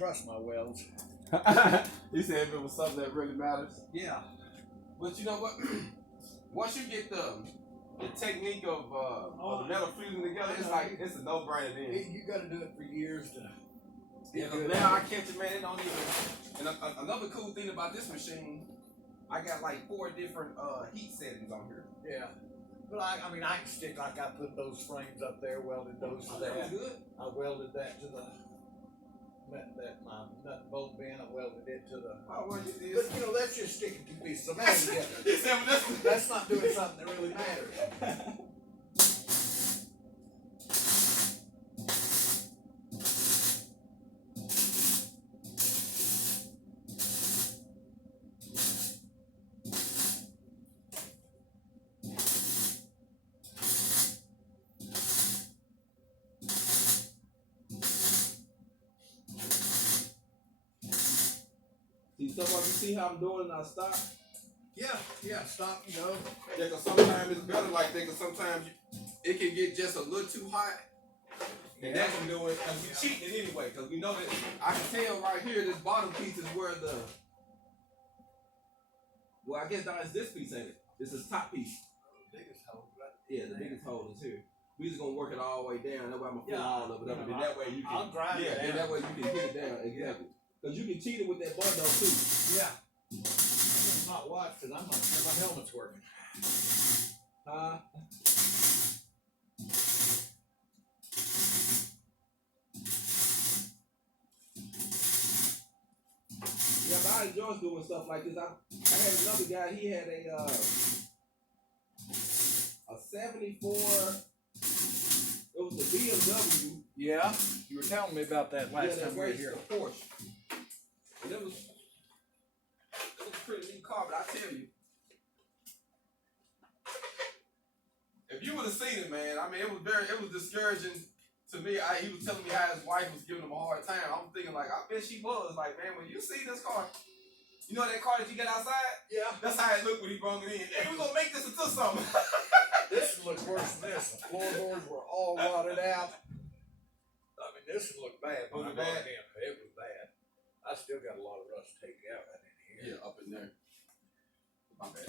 trust my welds. You said if it was something that really matters. Yeah. But you know what? Once you get the technique of the metal fusing together, it's like it's a no-brainer then. You got to do it for years to. Yeah, now I catch it, man. It don't even. And another cool thing about this machine, I got like 4 different heat settings on here. Yeah. But I mean, I can stick like I put those frames up there, welded those to that. That was good. I welded that to the my nut and bolt bend. I welded it to the. Oh, well, you did. But you know, that's just sticking 2 pieces of metal together. That's not doing something that really matters. See how I'm doing and I stop? Yeah, stop and go. Yeah, because sometimes it's better like that, because sometimes it can get just a little too hot. And that's what we're doing, because we're cheating it anyway, because we know that I can tell right here, this bottom piece is where the, well, I guess that's this piece, ain't it? This is top piece. The biggest hole, right? Yeah, the biggest hole is here. We just going to work it all the way down. That way I'm going to fill all of it up, and then that way you can, I'll grind it down. and that way you can hit it down, exactly. Because you can cheat it with that bundle too. Yeah. I'm not watched because I'm not sure my helmet's working. Yeah, but I enjoy doing stuff like this. I had another guy, he had a 74, it was the BMW. Yeah, you were telling me about that last time we were here. A Porsche. And it was a pretty neat car, but I tell you, if you would have seen it, man, I mean, it was discouraging to me. He was telling me how his wife was giving him a hard time. I'm thinking like, I bet she was. Like, man, when you see this car, you know that car that you got outside? Yeah. That's how it looked when he brought it in. Hey, we're going to make this into something. This looks worse than this. The floorboards were all rotted out. I mean, this looked bad. Was it bad? It was bad. I still got a lot of rust taken out right in here. Yeah, up in there. My bad.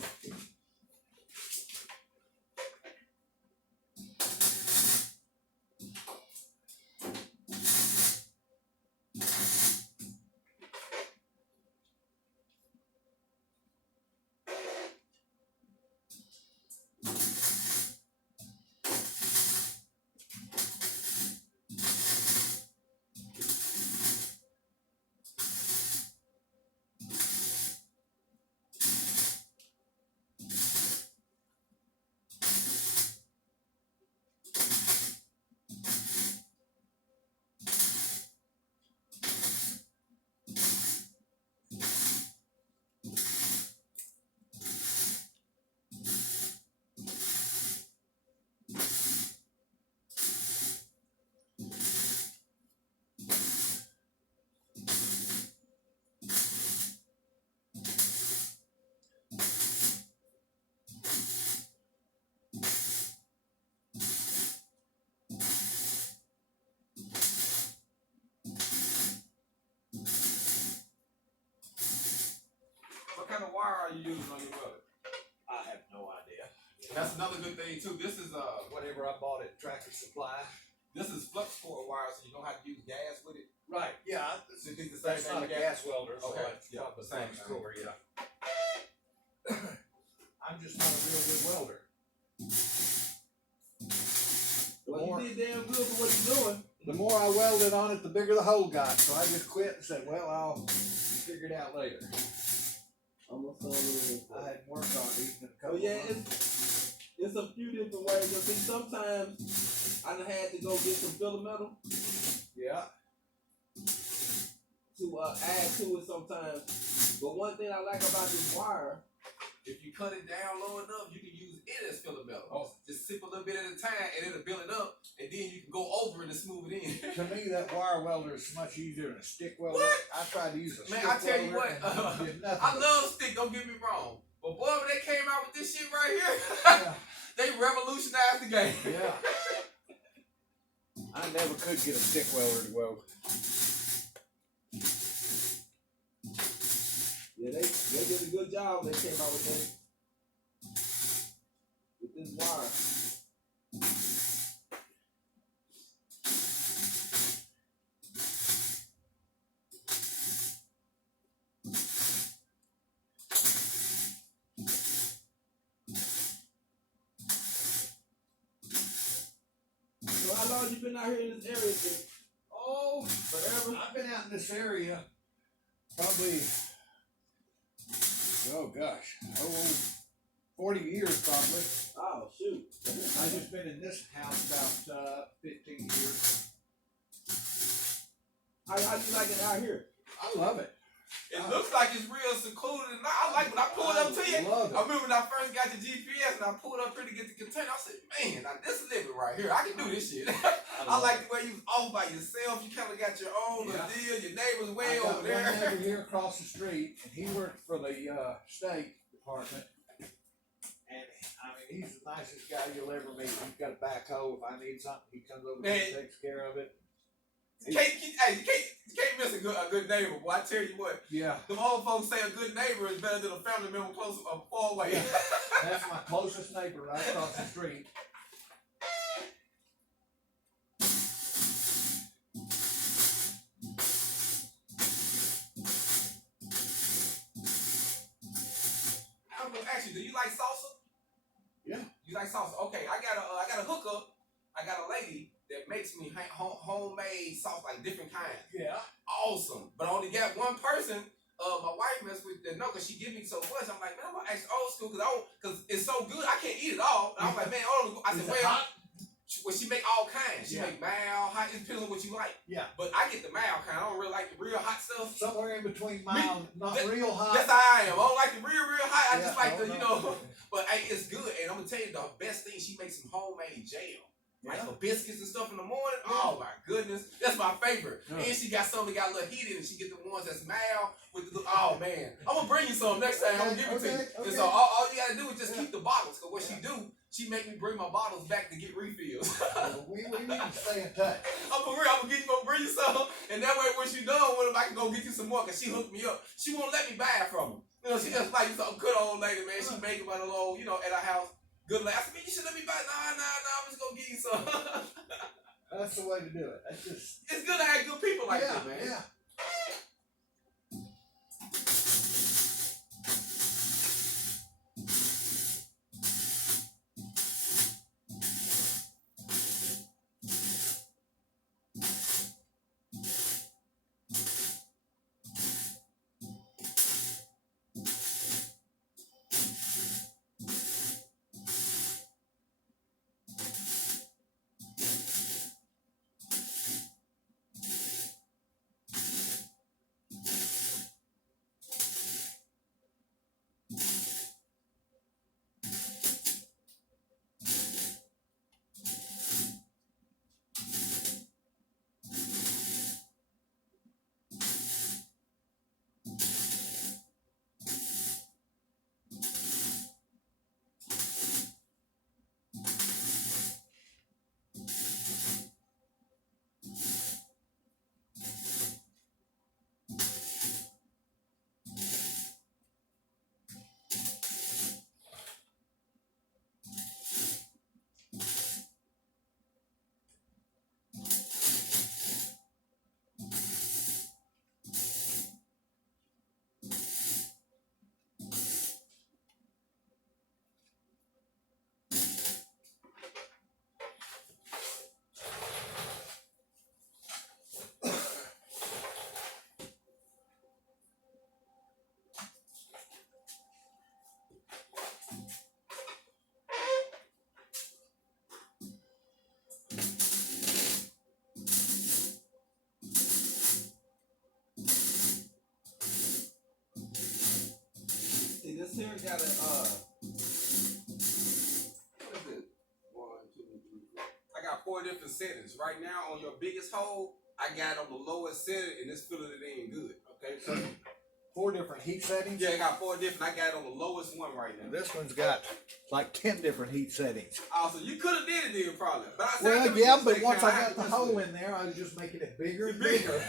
What kind of wire are you using on your welder? I have no idea. That's another good thing too. This is Whatever I bought at Tractor Supply. this is flux core wire, so you don't have to use gas with it. Right. Yeah. So you think the same That's thing not a with gas welder. So Okay. it's Yeah, the same flux thing. core. Yeah. I'm just not a real good welder. Well, you did damn good for what you're doing. The more I welded on it, the bigger the hole got. So I just quit and said, well, I'll figure it out later. I had work on it even a couple months. It's a few different ways. You see, sometimes I done had to go get some filler metal Yeah. to add to it sometimes. But one thing I like about this wire, if you cut it down low enough, you can use it as filler metal. Oh. Just sip a little bit at a time and it'll build it up, and then you can go over it and smooth it in. To me, that wire welder is much easier than a stick welder. What? I tried to use a stick Man, I tell you welder what, and it did nothing. I love stick, don't get me wrong. But boy, when they came out with this shit right here, Yeah. they revolutionized the game. Yeah. I never could get a stick welder to weld. did a good job when they came out with this wire. So how long you been out here in this area? Oh, Forever? I've been out in this area probably, oh gosh, 40 years probably. Oh shoot. I've just been in this house about 15 years. How you like it out here? I love it. It looks like it's real secluded, and I like when I pulled up to you. Love it. I remember when I first got the GPS and I pulled up here to get the container. I said, man, now this is living right here. I can do this shit. I like the way you was all by yourself. You kind of got your own little deal. Your neighbor's way I got over there. one neighbor here across the street, and he worked for the state department. And I mean, he's the nicest guy you'll ever meet. He's got a backhoe. If I need something, he comes over and takes care of it. You can't miss a good neighbor, boy. I tell you what. Yeah. Them old folks say a good neighbor is better than a family member close far away. Yeah. That's my closest neighbor right across the street. I'm gonna ask you, do you like salsa? Yeah. You like salsa? Okay, I got a hookup. I got a lady that makes me homemade sauce, like different kinds. Yeah. Awesome. But I only got one person. My wife messed with that. No, because she give me so much. I'm like, man, I'm gonna ask old school because it's so good. I can't eat it all. And I'm like, man, I said, well, she make all kinds. She make mild, hot. It depends on what you like. Yeah. But I get the mild kind. I don't really like the real hot stuff. Somewhere in between mild, not real hot. That's how I am. I don't like the real hot. I just like no. But hey, it's good. And I'm gonna tell you the best thing. She makes some homemade jam. Like for biscuits and stuff in the morning. Oh my goodness, that's my favorite. And she got some that got a little heat in it. She get the ones that's mild with the. Oh man, I'm gonna bring you some next time. I'm gonna give it to you. And so all you gotta do is just keep the bottles. Cause what she do, she make me bring my bottles back to get refills. we need to stay in touch. I'm for real. I'm gonna bring you some, and that way when she done with them, I can go get you some more. Cause she hooked me up. She won't let me buy it from her. You know, she just like some good old lady, man. She make them at a little, at her house. Good last. I mean, you should let me buy. Nah. I'm just gonna give you some. That's the way to do it. That's just. It's good to have good people like that, man. Yeah. This here got a what is it? 1, 2, 3, 4. I got 4 different settings. Right now on your biggest hole, I got it on the lowest setting and it's filling it in good. Okay, so 4 different heat settings? Yeah, I got 4 different. I got it on the lowest one right now. This one's got like 10 different heat settings. Oh, so you could have did it then probably. But I said but once I got the hole in there, I was just making it bigger and bigger.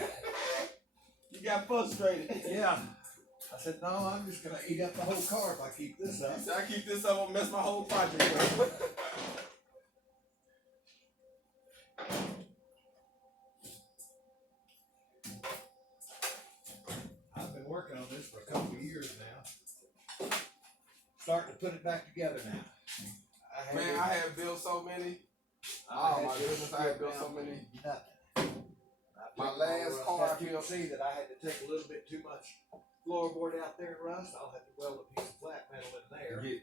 You got frustrated. Yeah. I said, no, I'm just gonna eat up the whole car if I keep this up. He said, I keep this up, I'll mess my whole project up. I've been working on this for a couple of years now. Starting to put it back together now. Man, I have built so many. I Oh my had goodness, I have built so many. My last car I you can built. see that I had to take a little bit too much floorboard out there and rust. I'll have to weld a piece of flat metal in there. Get